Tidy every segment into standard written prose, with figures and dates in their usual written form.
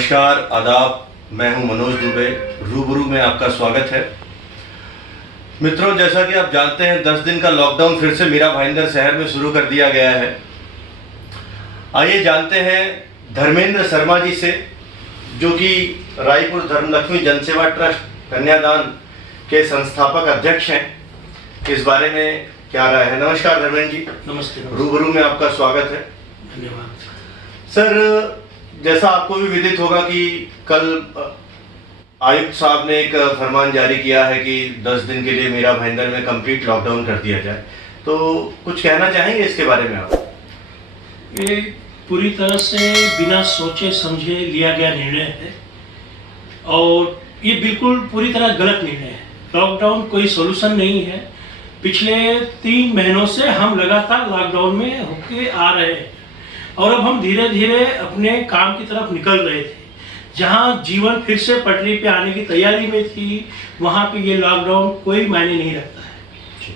नमस्कार, आदाब। मैं हूं मनोज दुबे। रूबरू में आपका स्वागत है। मित्रों, जैसा कि आप जानते हैं 10 दिन का लॉकडाउन फिर से मीरा भाईंदर शहर में शुरू कर दिया गया है। आइए जानते हैं धर्मेंद्र शर्मा जी से, जो कि रायपुर धर्मलक्ष्मी जनसेवा ट्रस्ट कन्यादान के संस्थापक अध्यक्ष हैं। इस बारे में क्या राय है? नमस्कार धर्मेंद्र जी। नमस्ते। रूबरू में आपका स्वागत है। धन्यवाद सर, जैसा आपको भी विदित होगा कि कल आयुक्त साहब ने एक फरमान जारी किया है कि 10 दिन के लिए मीरा भाईंदर में कंप्लीट लॉकडाउन कर दिया जाए, तो कुछ कहना चाहेंगे इसके बारे में आप? ये पूरी तरह से बिना सोचे समझे लिया गया निर्णय है और ये बिल्कुल पूरी तरह गलत निर्णय है। लॉकडाउन कोई सोल्यूशन नहीं है। पिछले 3 महीनों से हम लगातार लॉकडाउन में होके आ रहे हैं और अब हम धीरे धीरे अपने काम की तरफ निकल रहे थे। जहां जीवन फिर से पटरी पे आने की तैयारी में थी, वहां पे ये लॉकडाउन कोई मायने नहीं रखता है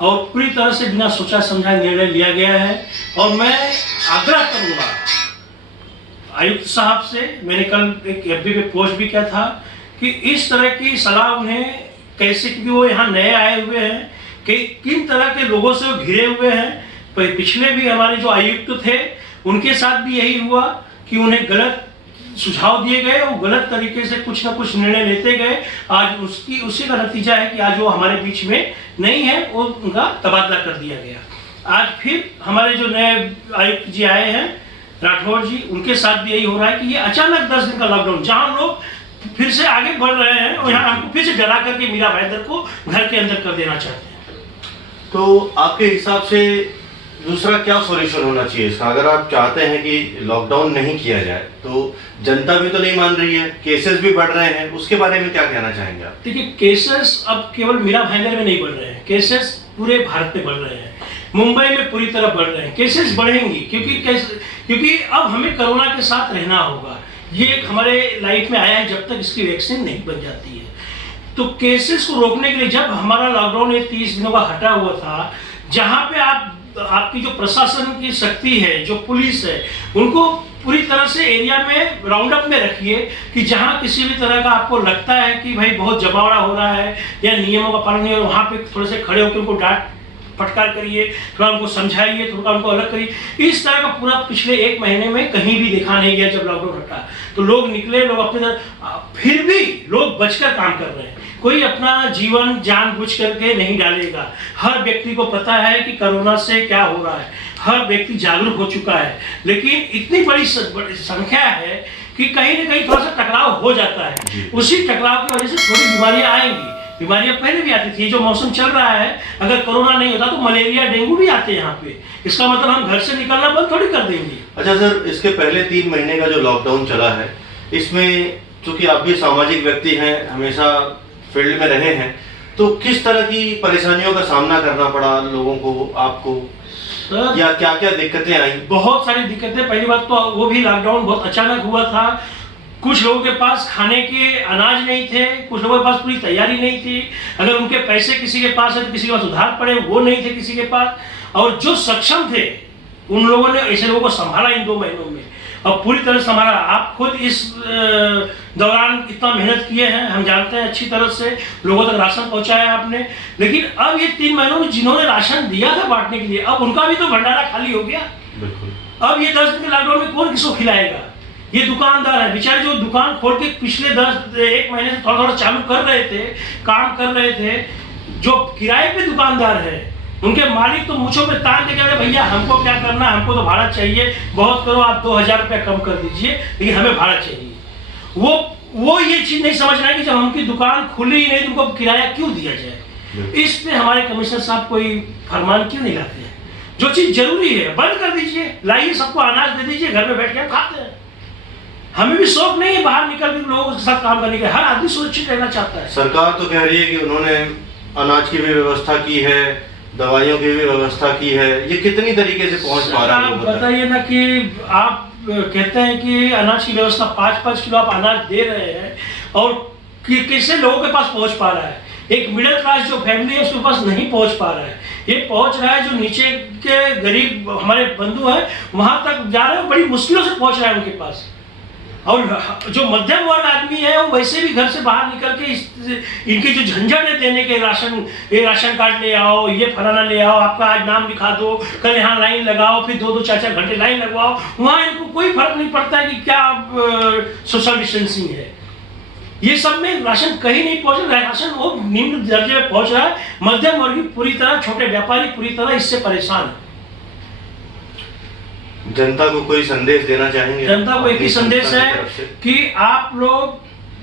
और पूरी तरह से बिना सोचा समझा निर्णय लिया गया है। और मैं आग्रह करूंगा आयुक्त साहब से, मैंने कल एक एफबी पे पोस्ट भी किया था कि इस तरह की सलाह उन्हें कैसे, क्योंकि वो यहाँ नए आए हुए हैं, कि किन तरह के लोगों से वो घिरे हुए हैं। पिछले भी हमारे जो आयुक्त थे उनके साथ भी यही हुआ कि उन्हें गलत सुझाव दिए गए, वो गलत तरीके से कुछ ना कुछ निर्णय लेते गए। आज उसी का नतीजा है कि आज वो हमारे बीच में नहीं है, वो उनका तबादला कर दिया गया। आज फिर हमारे जो नए आयुक्त जी आए हैं राठौर जी, उनके साथ भी यही हो रहा है कि ये अचानक 10 दिन का लॉकडाउन, जहां लोग फिर से आगे बढ़ रहे हैं और यहाँ हमको फिर से डरा करके मीरा भाईंदर को घर के अंदर कर देना चाहते हैं। तो आपके हिसाब से दूसरा क्या सॉल्यूशन होना चाहिए इसका? अगर आप चाहते हैं कि लॉकडाउन नहीं किया जाए, तो जनता भी तो नहीं मान रही है, केसेस भी बढ़ रहे हैं, उसके बारे में क्या कहना चाहेंगे आप? देखिए, केसेस अब केवल मीरा भाईंदर में नहीं बढ़ रहे हैं, केसेस पूरे भारत में बढ़ रहे हैं। मुंबई में पूरी तरह बढ़ रहे हैं। केसेस बढ़ेंगी क्योंकि अब हमें कोरोना के साथ रहना होगा। ये एक हमारे लाइफ में आया है जब तक इसकी वैक्सीन नहीं बन जाती है। तो केसेस को रोकने के लिए जब हमारा लॉकडाउन 30 दिनों का हटा हुआ था, जहां पे आपकी जो प्रशासन की शक्ति है, जो पुलिस है, उनको पूरी तरह से एरिया में राउंड अप में रखिए कि जहां किसी भी तरह का आपको लगता है कि भाई बहुत जमावड़ा हो रहा है या नियमों का पालन नहीं है, वहां पे थोड़े से खड़े होकर उनको डांट फटकार करिए, थोड़ा उनको समझाइए, थोड़ा उनको अलग करिए। इस तरह का पूरा पिछले 1 महीने में कहीं भी देखा नहीं गया। जब लॉकडाउन हटा तो लोग निकले, लोग अपने तरह, फिर भी लोग बचकर काम कर रहे हैं। कोई अपना जीवन जानबूझ करके नहीं डालेगा। हर व्यक्ति को पता है कि कोरोना से क्या हो रहा है, हर व्यक्ति जागरूक हो चुका है, लेकिन इतनी बड़ी संख्या है कि कहीं ना कहीं थोड़ा सा टकराव हो जाता है। उसी टकराव की वजह से थोड़ी बीमारियां आएंगी। बीमारियां पहले भी आती थी। जो मौसम चल रहा है, अगर कोरोना नहीं होता तो मलेरिया, डेंगू भी आते हैं यहाँ पे। इसका मतलब हम घर से निकलना बंद थोड़ी कर देंगे। अच्छा सर, इसके पहले 3 महीने का जो लॉकडाउन चला है, इसमें चूंकि आप भी सामाजिक व्यक्ति हैं, हमेशा फील्ड में रहे हैं, तो किस तरह की परेशानियों का सामना करना पड़ा लोगों को, आपको, या क्या क्या दिक्कतें आई? बहुत सारी दिक्कतें। पहली बात तो वो भी लॉकडाउन बहुत अचानक हुआ था। कुछ लोगों के पास खाने के अनाज नहीं थे, कुछ लोगों के पास पूरी तैयारी नहीं थी। अगर उनके पैसे किसी के पास है तो किसी के पास उधार पड़े, वो नहीं थे किसी के पास। और जो सक्षम थे उन लोगों ने ऐसे लोगों को संभाला इन 2 महीनों में, और पूरी तरह संभाला। आप खुद इस दौरान इतना मेहनत किए हैं, हम जानते हैं अच्छी तरह से, लोगों तक राशन पहुंचाया आपने। लेकिन अब ये 3 महीनों में जिन्होंने राशन दिया था बांटने के लिए, अब उनका भी तो भंडारा खाली हो गया। अब ये 10 दिन के लॉकडाउन में कौन किसको खिलाएगा? ये दुकानदार है बेचारे, जो दुकान खोल के पिछले 1 महीने से थोड़ा थोड़ा चालू कर रहे थे, काम कर रहे थे, जो किराए पे दुकानदार है, उनके मालिक तो मुँछों पे तान के कह रहे भैया हमको क्या करना, हमको तो भाड़ा चाहिए, बहुत करो आप 2000 रुपया कम कर दीजिए, लेकिन हमें भाड़ा चाहिए। वो ये चीज नहीं समझ रहा है कि जब उनकी दुकान खुली ही नहीं, उनको किराया क्यों दिया जाए? इस पे हमारे कमिश्नर साहब कोई फरमान क्यों नहीं लाते हैं? जो चीज जरूरी है बंद कर दीजिए, लाइए सबको अनाज दे दीजिए, घर में बैठ के हम खाते हैं। हमें भी शौक नहीं है बाहर निकल के लोगों के साथ काम करने का। हर आदमी सुरक्षित रहना चाहता है। सरकार तो कह रही है कि उन्होंने अनाज की भी व्यवस्था की है, दवाइयों की भी व्यवस्था की है, ये कितनी तरीके से पहुंच पा रहा है? बताइए ना कि आप कहते हैं कि अनाज की व्यवस्था 5-5 किलो आप अनाज दे रहे हैं, और कैसे लोगों के पास पहुंच पा रहा है? एक मिडिल क्लास जो फैमिली है उसके पास नहीं पहुंच पा रहा है। ये पहुंच रहा है जो नीचे के गरीब हमारे बंधु हैं, वहां तक जा रहे हैं, बड़ी मुश्किलों से पहुंच रहा है उनके पास। और जो मध्यम वर्ग आदमी है वो वैसे भी घर से बाहर निकल के इनके जो झंझट है देने के, ये राशन कार्ड ले आओ, ये फलाना ले आओ, आपका आज नाम लिखा दो, कल यहाँ लाइन लगाओ, फिर 2-2 4-4 घंटे लाइन लगवाओ, वहाँ इनको कोई फर्क नहीं पड़ता है कि क्या सोशल डिस्टेंसिंग है। ये सब में राशन कहीं नहीं पहुंच रहा है, राशन वो निम्न दर्जे में पहुंच रहा है। मध्यम वर्ग पूरी तरह, छोटे व्यापारी पूरी तरह इससे परेशान है। जनता को कोई संदेश देना चाहेंगे? जनता को एक ही संदेश है कि आप लोग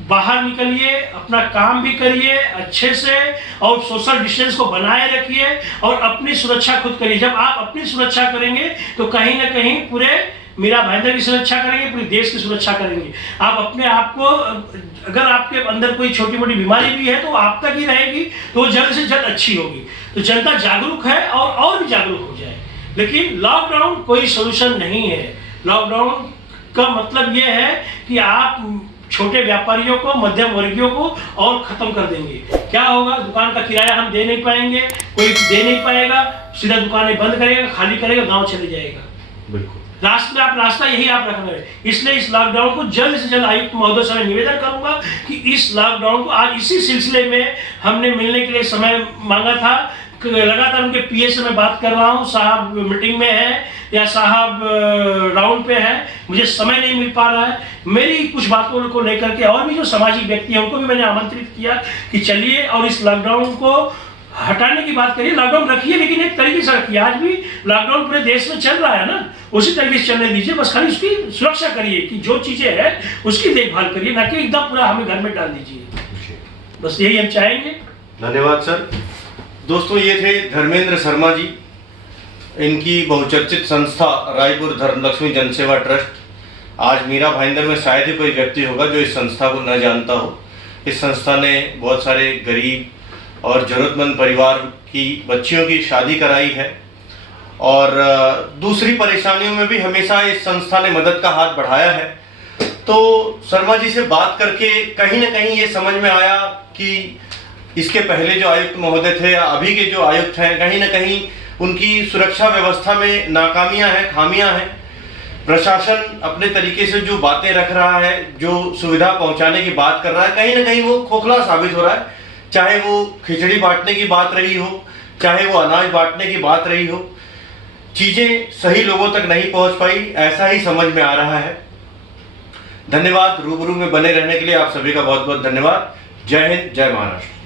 बाहर निकलिए, अपना काम भी करिए अच्छे से और सोशल डिस्टेंस को बनाए रखिए और अपनी सुरक्षा खुद करिए। जब आप अपनी सुरक्षा करेंगे तो कहीं ना कहीं पूरे मीरा भाईंदर की सुरक्षा करेंगे, पूरे देश की सुरक्षा करेंगे। आप अपने आप को, अगर आपके अंदर कोई छोटी मोटी बीमारी भी है तो आप तक ही रहेगी, तो जल्द से जल्द अच्छी होगी। तो जनता जागरूक है और भी जागरूक हो जाए। लेकिन लॉकडाउन कोई सोल्यूशन नहीं है। लॉकडाउन का मतलब यह है कि आप छोटे व्यापारियों को, मध्यम वर्गीयों को और खत्म कर देंगे। क्या होगा? दुकान का किराया हम दे नहीं पाएंगे, कोई दे नहीं पाएगा, सीधा दुकानें बंद करेगा, खाली करेगा, गांव चले जाएगा। बिल्कुल रास्ता यही आप रखना है। इसलिए इस लॉकडाउन को जल्द से जल्द आयुक्त महोदय से मैं निवेदन करूंगा कि इस लॉकडाउन को, आज इसी सिलसिले में हमने मिलने के लिए समय मांगा था, लगातार उनके पीए से मैं बात कर रहा हूं, साहब मीटिंग में है या साहब राउंड पे है, मुझे समय नहीं मिल पा रहा है। मेरी कुछ बातों को लेकर के और भी जो सामाजिक व्यक्ति हैं उनको भी मैंने आमंत्रित किया कि चलिए और इस लॉकडाउन को हटाने की बात करिए। लॉकडाउन रखिए लेकिन एक तरीके से रखिए। आज भी लॉकडाउन पूरे देश में चल रहा है ना, उसी तरीके से चलने दीजिए। बस खाली उसकी सुरक्षा करिए कि जो चीजें हैं उसकी देखभाल करिए, ना कि एकदम पूरा हमें घर में डाल दीजिए। बस यही हम चाहेंगे। धन्यवाद सर। दोस्तों, ये थे धर्मेंद्र शर्मा जी। इनकी बहुचर्चित संस्था रायपुर धर्मलक्ष्मी जनसेवा ट्रस्ट। आज मीरा भाईंदर में शायद ही कोई व्यक्ति होगा जो इस संस्था को न जानता हो। इस संस्था ने बहुत सारे गरीब और ज़रूरतमंद परिवार की बच्चियों की शादी कराई है और दूसरी परेशानियों में भी हमेशा इस संस्था ने मदद का हाथ बढ़ाया है। तो शर्मा जी से बात करके कहीं ना कहीं ये समझ में आया कि इसके पहले जो आयुक्त महोदय थे, अभी के जो आयुक्त हैं, कहीं ना कहीं उनकी सुरक्षा व्यवस्था में नाकामियां हैं, खामियां हैं। प्रशासन अपने तरीके से जो बातें रख रहा है, जो सुविधा पहुंचाने की बात कर रहा है, कहीं ना कहीं वो खोखला साबित हो रहा है। चाहे वो खिचड़ी बांटने की बात रही हो, चाहे वो अनाज बांटने की बात रही हो, चीजें सही लोगों तक नहीं पहुंच पाई, ऐसा ही समझ में आ रहा है। धन्यवाद। रूबरू में बने रहने के लिए आप सभी का बहुत बहुत धन्यवाद। जय हिंद, जय महाराष्ट्र।